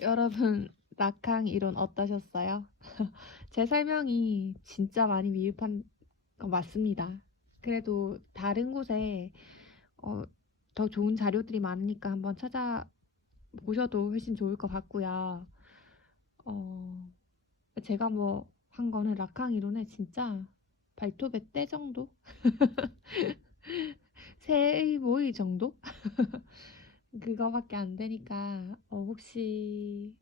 여러분, 낙항 이론 어떠셨어요? 제 설명이 진짜 많이 미흡한 거 맞습니다. 그래도 다른 곳에 어, 더 좋은 자료들이 많으니까 한번 찾아보셔도 훨씬 좋을 것 같고요. 어, 제가 뭐 한 거는 낙항 이론에 진짜 발톱의 때 정도? 새의 모의 정도? 그거밖에 안 되니까 혹시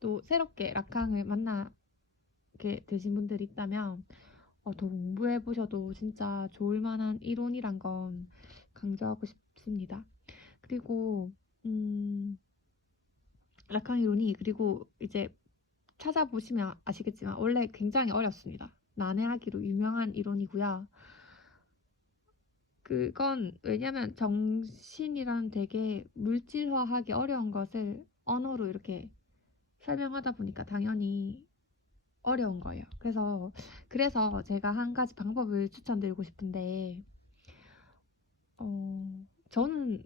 또 새롭게 락항을 만나게 되신 분들이 있다면 더 공부해 보셔도 진짜 좋을 만한 이론이란 건 강조하고 싶습니다. 그리고 음, 락항 이론이 그리고 이제 찾아보시면 아시겠지만 원래 굉장히 어렵습니다. 난해하기로 유명한 이론이고요. 그건 왜냐면 정신이란 되게 물질화하기 어려운 것을 언어로 이렇게 설명하다 보니까 당연히 어려운 거예요. 그래서 제가 한 가지 방법을 추천드리고 싶은데, 저는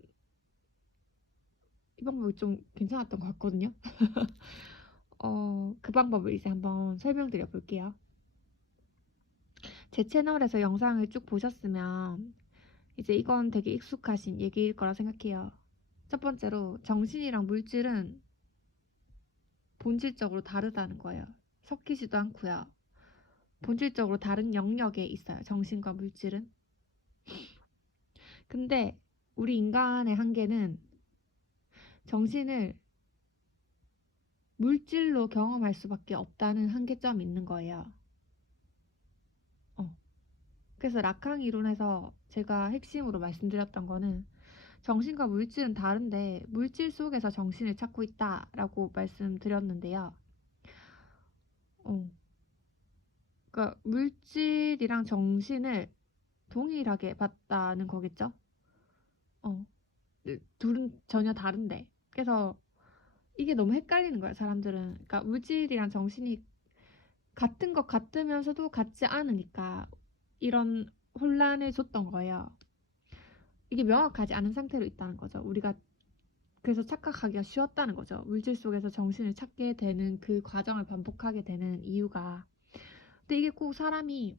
이 방법이 좀 괜찮았던 것 같거든요. 그 방법을 이제 한번 설명드려 볼게요. 제 채널에서 영상을 쭉 보셨으면 이제 이건 되게 익숙하신 얘기일 거라 생각해요. 첫 번째로 정신이랑 물질은 본질적으로 다르다는 거예요. 섞이지도 않고요. 본질적으로 다른 영역에 있어요. 정신과 물질은. 근데 우리 인간의 한계는 정신을 물질로 경험할 수밖에 없다는 한계점이 있는 거예요. 어. 그래서 라캉 이론에서 제가 핵심으로 말씀드렸던 거는 정신과 물질은 다른데 물질 속에서 정신을 찾고 있다라고 말씀드렸는데요. 어. 그러니까 물질이랑 정신을 동일하게 봤다는 거겠죠? 어. 둘은 전혀 다른데. 그래서 이게 너무 헷갈리는 거예요, 사람들은. 그러니까 물질이랑 정신이 같은 것 같으면서도 같지 않으니까 이런 혼란을 줬던 거예요. 이게 명확하지 않은 상태로 있다는 거죠. 우리가 그래서 착각하기가 쉬웠다는 거죠. 물질 속에서 정신을 찾게 되는 그 과정을 반복하게 되는 이유가. 근데 이게 꼭 사람이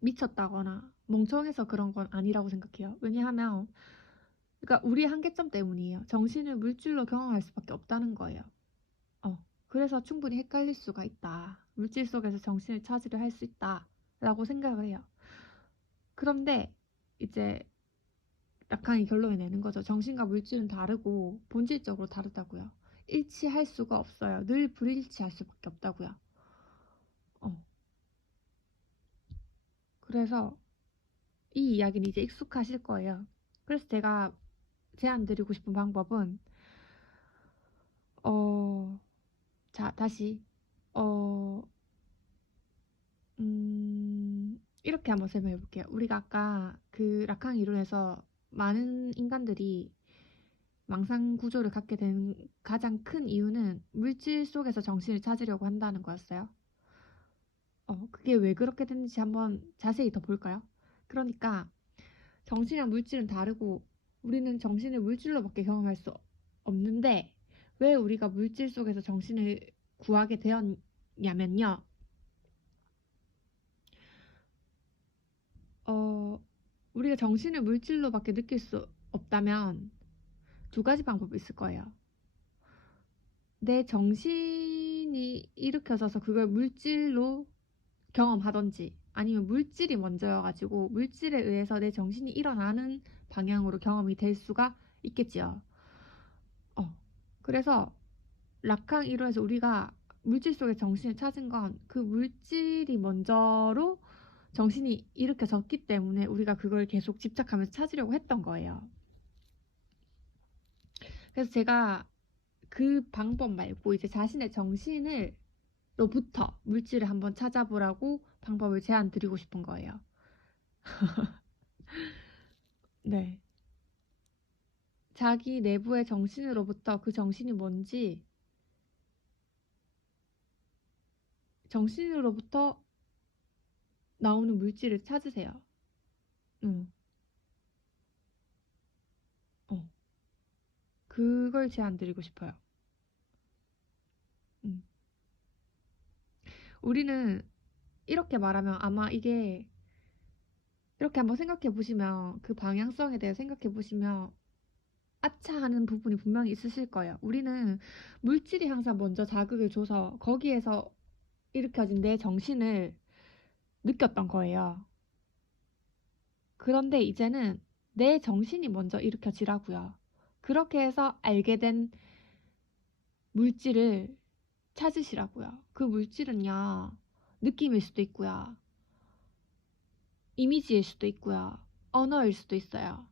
미쳤다거나 멍청해서 그런 건 아니라고 생각해요. 왜냐하면, 그러니까 우리의 한계점 때문이에요. 정신을 물질로 경험할 수밖에 없다는 거예요. 그래서 충분히 헷갈릴 수가 있다. 물질 속에서 정신을 찾으려 할 수 있다. 라고 생각을 해요. 그런데 이제 라칸이 결론을 내는 거죠. 정신과 물질은 다르고 본질적으로 다르다고요. 일치할 수가 없어요. 늘 불일치할 수밖에 없다고요. 어, 그래서 이 이야기는 이제 익숙하실 거예요. 그래서 제가 제안 드리고 싶은 방법은 어, 자, 다시 어, 이렇게 한번 설명해 볼게요. 우리가 아까 그 라캉 이론에서 많은 인간들이 망상 구조를 갖게 된 가장 큰 이유는 물질 속에서 정신을 찾으려고 한다는 거였어요. 그게 왜 그렇게 됐는지 한번 자세히 더 볼까요? 그러니까 정신이랑 물질은 다르고 우리는 정신을 물질로밖에 경험할 수 없는데 왜 우리가 물질 속에서 정신을 구하게 되었냐면요. 어, 우리가 정신을 물질로밖에 느낄 수 없다면 두 가지 방법이 있을 거예요. 내 정신이 일으켜져서 그걸 물질로 경험하던지 아니면 물질이 먼저여가지고 물질에 의해서 내 정신이 일어나는 방향으로 경험이 될 수가 있겠지요. 어. 그래서 락캉 이론에서 우리가 물질 속에 정신을 찾은 건 그 물질이 먼저로 정신이 일으켜졌기 때문에 우리가 그걸 계속 집착하면서 찾으려고 했던 거예요. 그래서 제가 그 방법 말고 이제 자신의 정신을 로부터 물질을 한번 찾아보라고 방법을 제안 드리고 싶은 거예요. 네. 자기 내부의 정신으로부터 그 정신이 뭔지 정신으로부터 나오는 물질을 찾으세요. 응. 어. 그걸 제안 드리고 싶어요. 우리는 이렇게 말하면 아마 이게 이렇게 한번 생각해 보시면 그 방향성에 대해 생각해 보시면 아차 하는 부분이 분명히 있으실 거예요. 우리는 물질이 항상 먼저 자극을 줘서 거기에서 일으켜진 내 정신을 느꼈던 거예요. 그런데 이제는 내 정신이 먼저 일으켜지라고요. 그렇게 해서 알게 된 물질을 찾으시라고요. 그 물질은요, 느낌일 수도 있고요, 이미지일 수도 있고요, 언어일 수도 있어요.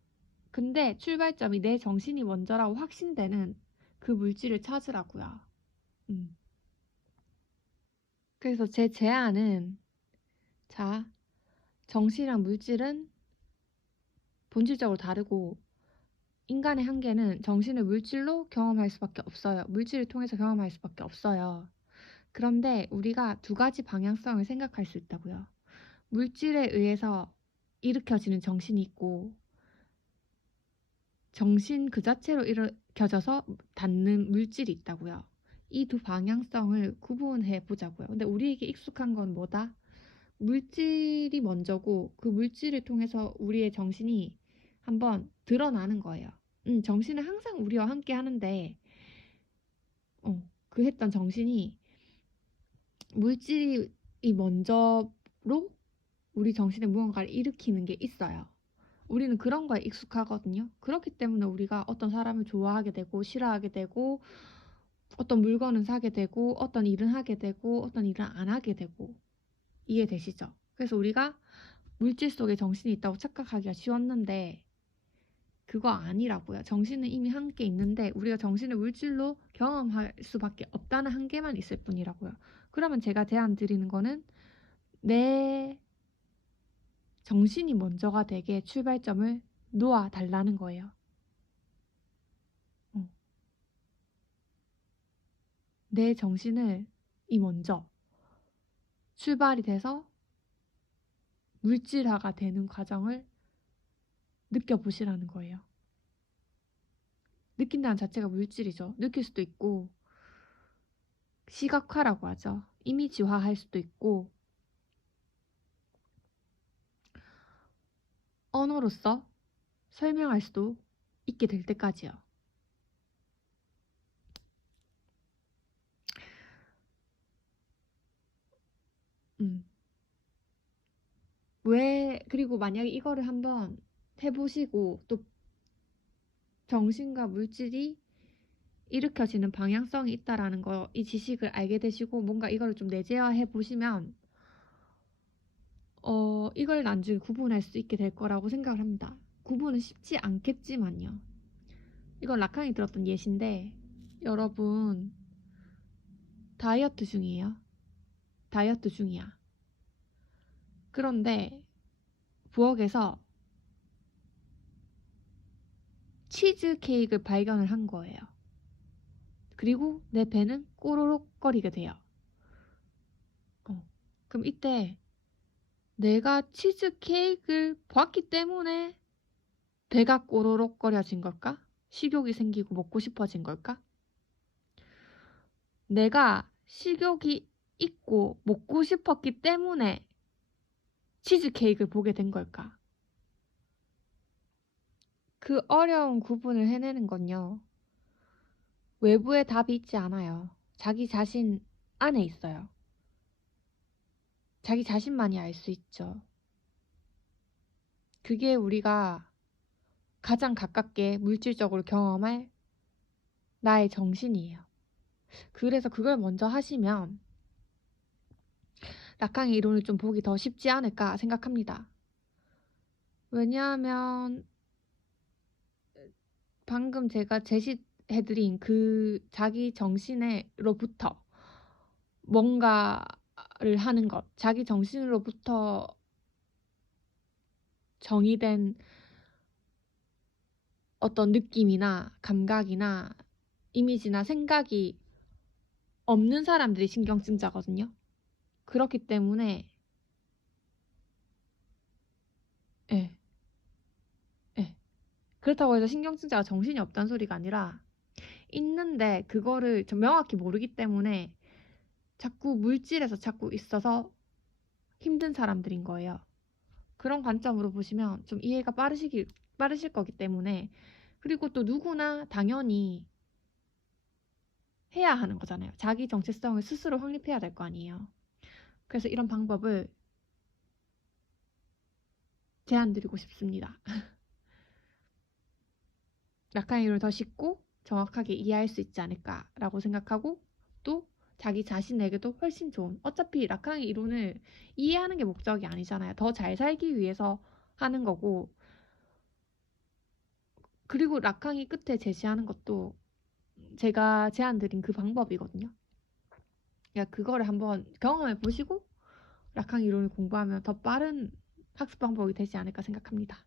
근데 출발점이 내 정신이 먼저라고 확신되는 그 물질을 찾으라고요. 음. 그래서 제 제안은, 자, 정신이랑 물질은 본질적으로 다르고, 인간의 한계는 정신을 물질로 경험할 수밖에 없어요. 물질을 통해서 경험할 수밖에 없어요. 그런데 우리가 두 가지 방향성을 생각할 수 있다고요. 물질에 의해서 일으켜지는 정신이 있고, 정신 그 자체로 일으켜져서 닿는 물질이 있다고요. 이 두 방향성을 구분해 보자고요. 근데 우리에게 익숙한 건 뭐다? 물질이 먼저고 그 물질을 통해서 우리의 정신이 한번 드러나는 거예요. 정신은 항상 우리와 함께 하는데 그 했던 정신이 물질이 먼저로 우리 정신에 무언가를 일으키는 게 있어요. 우리는 그런 거에 익숙하거든요. 그렇기 때문에 우리가 어떤 사람을 좋아하게 되고 싫어하게 되고 어떤 물건을 사게 되고 어떤 일은 하게 되고 어떤 일은 안 하게 되고 이해되시죠? 그래서 우리가 물질 속에 정신이 있다고 착각하기가 쉬웠는데 그거 아니라고요. 정신은 이미 함께 있는데 우리가 정신을 물질로 경험할 수밖에 없다는 한계만 있을 뿐이라고요. 그러면 제가 제안 드리는 거는 내 정신이 먼저가 되게 출발점을 놓아 달라는 거예요. 내 정신을 이 먼저 출발이 돼서 물질화가 되는 과정을 느껴보시라는 거예요. 느낀다는 자체가 물질이죠. 느낄 수도 있고 시각화라고 하죠. 이미지화 할 수도 있고 언어로서 설명할 수도 있게 될 때까지요. 음. 그리고 만약에 이거를 한번 해보시고 또 정신과 물질이 일으켜지는 방향성이 있다라는 거, 이 지식을 알게 되시고 뭔가 이거를 좀 내재화해 보시면 이걸 나중에 구분할 수 있게 될 거라고 생각을 합니다. 구분은 쉽지 않겠지만요. 이건 라칸이 들었던 예시인데 여러분 다이어트 중이에요. 다이어트 중이야. 그런데 부엌에서 치즈 케이크를 발견을 한 거예요. 그리고 내 배는 꼬르륵거리게 돼요. 그럼 이때 내가 치즈 케이크를 봤기 때문에 배가 꼬르륵거려진 걸까? 식욕이 생기고 먹고 싶어진 걸까? 내가 식욕이 있고 먹고 싶었기 때문에 치즈 케이크를 보게 된 걸까? 그 어려운 구분을 해내는 건요. 외부에 답이 있지 않아요. 자기 자신 안에 있어요. 자기 자신만이 알 수 있죠. 그게 우리가 가장 가깝게 물질적으로 경험할 나의 정신이에요. 그래서 그걸 먼저 하시면 라캉의 이론을 좀 보기 더 쉽지 않을까 생각합니다. 왜냐하면 방금 제가 제시해드린 그 자기 정신으로부터 뭔가를 하는 것, 자기 정신으로부터 정의된 어떤 느낌이나 감각이나 이미지나 생각이 없는 사람들이 신경증자거든요. 그렇기 때문에 예, 예. 그렇다고 해서 신경증자가 정신이 없다는 소리가 아니라 있는데 그거를 좀 명확히 모르기 때문에 자꾸 물질에서 찾고 있어서 힘든 사람들인 거예요. 그런 관점으로 보시면 좀 이해가 빠르실 거기 때문에. 그리고 또 누구나 당연히 해야 하는 거잖아요. 자기 정체성을 스스로 확립해야 될 거 아니에요. 그래서 이런 방법을 제안드리고 싶습니다. 라칸 이론을 더 쉽고 정확하게 이해할 수 있지 않을까라고 생각하고, 또 자기 자신에게도 훨씬 좋은, 어차피 라칸의 이론을 이해하는 게 목적이 아니잖아요. 더 잘 살기 위해서 하는 거고, 그리고 라칸이 끝에 제시하는 것도 제가 제안드린 그 방법이거든요. 그러니까 그거를 한번 경험해 보시고 라칸 이론을 공부하면 더 빠른 학습 방법이 되지 않을까 생각합니다.